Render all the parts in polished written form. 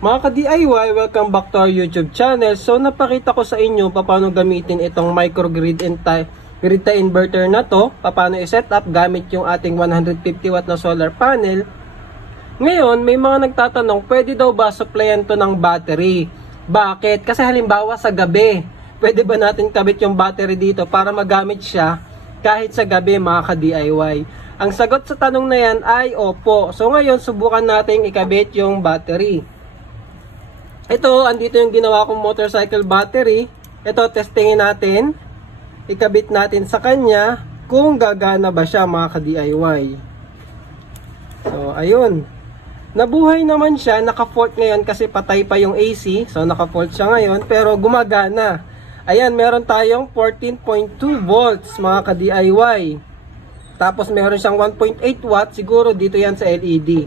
Mga ka-DIY, welcome back to our YouTube channel. So napakita ko sa inyo paano gamitin itong microgrid grid tie inverter na to, paano i-set up gamit yung ating 150 watt na solar panel. Ngayon, may mga nagtatanong, pwede daw ba supplyan to ng battery? Bakit? Kasi halimbawa sa gabi, pwede ba natin kabit yung battery dito para magamit siya kahit sa gabi, mga ka-DIY? Ang sagot sa tanong na yan ay opo. So ngayon, subukan natin ikabit yung battery. Ito, andito yung ginawa kong motorcycle battery. Ito, testingin natin. Ikabit natin sa kanya kung gagana ba siya, mga ka-DIY. So, ayun. Nabuhay naman siya. Naka-fault ngayon kasi patay pa yung AC. So, naka-fault siya ngayon. Pero gumagana. Ayan, meron tayong 14.2 volts, mga ka-DIY. Tapos, meron siyang 1.8 watts. Siguro dito yan sa LED.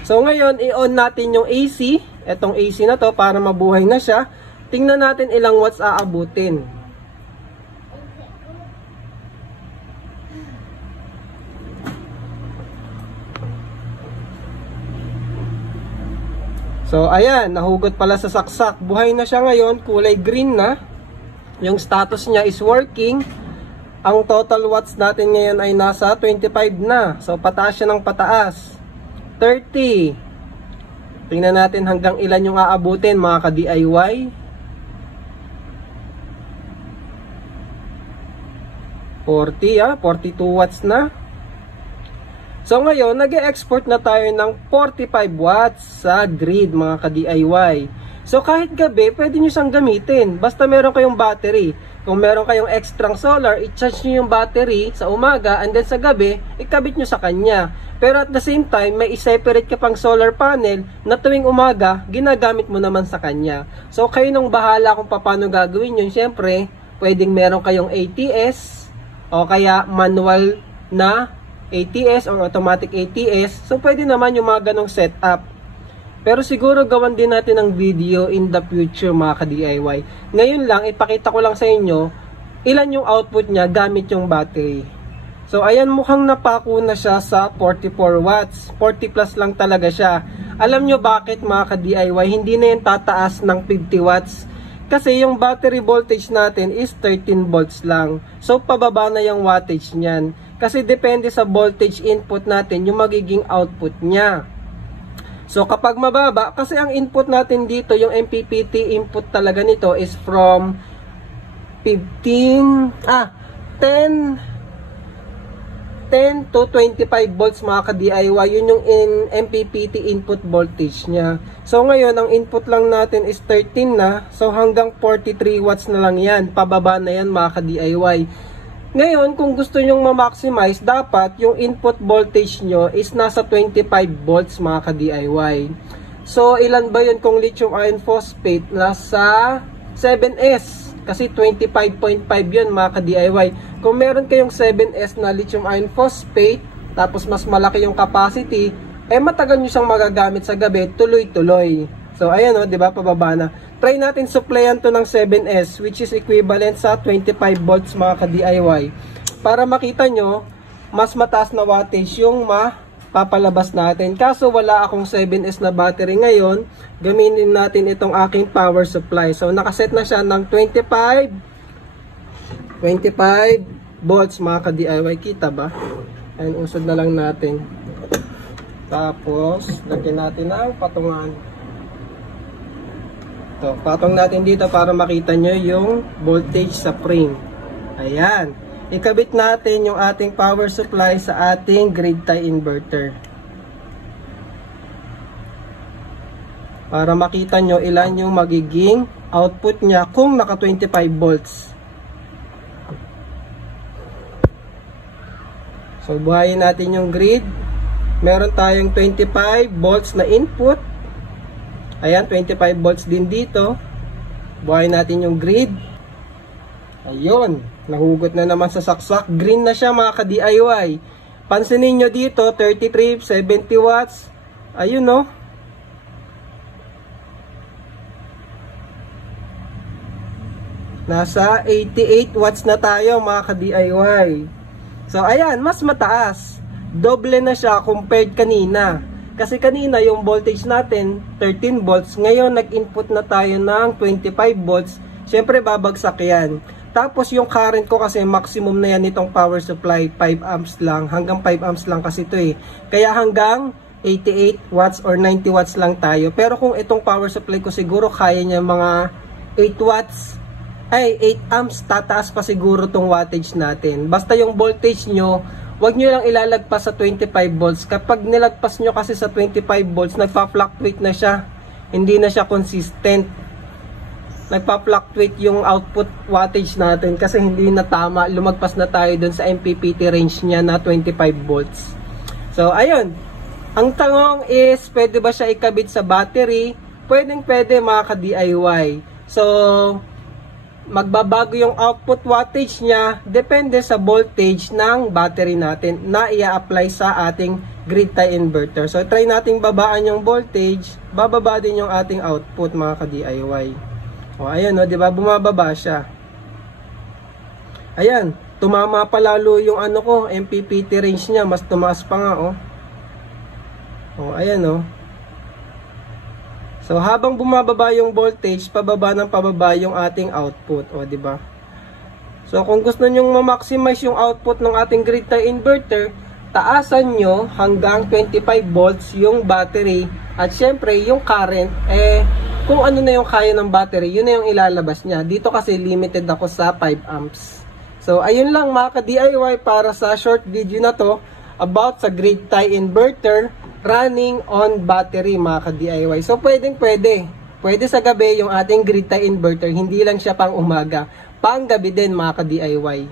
So, ngayon, i-on natin yung AC. Etong AC na to para mabuhay na siya. Tingnan natin ilang watts aabutin. So ayan, nahugot pala sa saksak. Buhay na siya ngayon, kulay green na. Yung status niya is working. Ang total watts natin ngayon ay nasa 25 na. So pataas siya ng pataas. 30. Tingnan natin hanggang ilan yung aabutin, mga ka-DIY. 40, 42 watts na. So ngayon, nag-e-export na tayo ng 45 watts sa grid, mga ka-DIY. So kahit gabi, pwede nyo siyang gamitin. Basta meron kayong battery. Kung meron kayong extra solar, i-charge nyo yung battery sa umaga, and then sa gabi, ikabit nyo sa kanya. Pero at the same time, may i-separate ka pang solar panel na tuwing umaga, ginagamit mo naman sa kanya. So kayo nang bahala kung paano gagawin yun. Siyempre, pwedeng meron kayong ATS o kaya manual na ATS or automatic ATS. So pwede naman yung mga ganong setup. Pero siguro gawan din natin ng video in the future, mga ka-DIY. Ngayon lang, ipakita ko lang sa inyo ilan yung output niya gamit yung battery. So ayan, mukhang napako na siya sa 44 watts. 40 plus lang talaga siya. Alam nyo bakit, mga ka-DIY? Hindi na yan tataas ng 50 watts. Kasi yung battery voltage natin is 13 volts lang. So pababa na yung wattage niyan. Kasi depende sa voltage input natin yung magiging output niya. So kapag mababa, kasi ang input natin dito, yung MPPT input talaga nito is from 10 to 25 volts, mga ka-DIY. Yun yung MPPT input voltage niya. So ngayon, ang input lang natin is 13 na. So hanggang 43 watts na lang yan. Pababa na yan, mga ka-DIY. Ngayon, kung gusto nyong ma-maximize, dapat yung input voltage nyo is nasa 25 volts, mga ka-DIY. So ilan ba yun kung lithium iron phosphate? Nasa 7S. Kasi 25.5 yun, mga ka-DIY. Kung meron kayong 7S na lithium iron phosphate, tapos mas malaki yung capacity, matagal nyo siyang magagamit sa gabi, tuloy-tuloy. So ayan o, diba, pababa na. Try natin supplyan to ng 7S, which is equivalent sa 25 volts, mga ka-DIY. Para makita nyo, mas mataas na wattage yung papalabas natin. Kaso wala akong 7S na battery ngayon, gamitin natin itong aking power supply. So nakaset na siya ng 25 volts, mga ka-DIY. Kita ba? Ayan, usod na lang natin. Tapos lagyan natin ang patungan. Ito, patong natin dito para makita nyo yung voltage sa frame. Ayan. Ikabit natin yung ating power supply sa ating grid tie inverter. Para makita nyo ilan yung magiging output niya kung naka 25 volts. So buhayin natin yung grid. Meron tayong 25 volts na input. Ayan, 25 volts din dito. Buhayin natin yung grid. Ayun, nahugot na naman sa saksak. Green na siya, mga ka-DIY. Pansinin nyo dito, 33, 70 watts. Ayun, no? Nasa 88 watts na tayo, mga ka-DIY. So, ayan, mas mataas. Doble na siya compared kanina. Kasi kanina yung voltage natin 13 volts, ngayon nag-input na tayo ng 25 volts, syempre babagsak yan. Tapos yung current ko kasi maximum na yan nitong power supply, 5 amps lang, hanggang 5 amps lang kasi ito eh. Kaya hanggang 88 watts or 90 watts lang tayo. Pero kung itong power supply ko siguro kaya niya mga 8 watts, ay 8 amps, tataas pa siguro tong wattage natin. Basta yung voltage nyo, wag nyo lang ilalagpas sa 25 volts. Kapag nilagpas nyo kasi sa 25 volts, nagpa-fluctuate na siya. Hindi na siya consistent. Nagpa-fluctuate yung output wattage natin kasi hindi na tama. Lumagpas na tayo dun sa MPPT range niya na 25 volts. So, ayun. Ang tanong is, pwede ba siya ikabit sa battery? Pwede mga ka-DIY. So, magbabago yung output wattage niya depende sa voltage ng battery natin na i-apply sa ating grid tie inverter. So try nating babaan yung voltage, bababa din yung ating output mga ka-DIY. O ayan o, di ba bumababa siya. Ayan, tumama pa lalo yung ano ko, MPPT range niya, mas tumaas pa nga o. O ayan o. So habang bumababa yung voltage, pababa ng pababa yung ating output, o di ba? So kung gusto niyo ma-maximize yung output ng ating grid tie inverter, taasan nyo hanggang 25 volts yung battery at syempre yung current kung ano na yung kaya ng battery, yun na yung ilalabas niya. Dito kasi limited ako sa 5 amps. So ayun lang mga ka-DIY para sa short video na to about sa grid tie inverter running on battery mga ka-DIY. So pwede sa gabi yung ating grid tie inverter, hindi lang siya pang umaga, pang gabi din mga ka-DIY.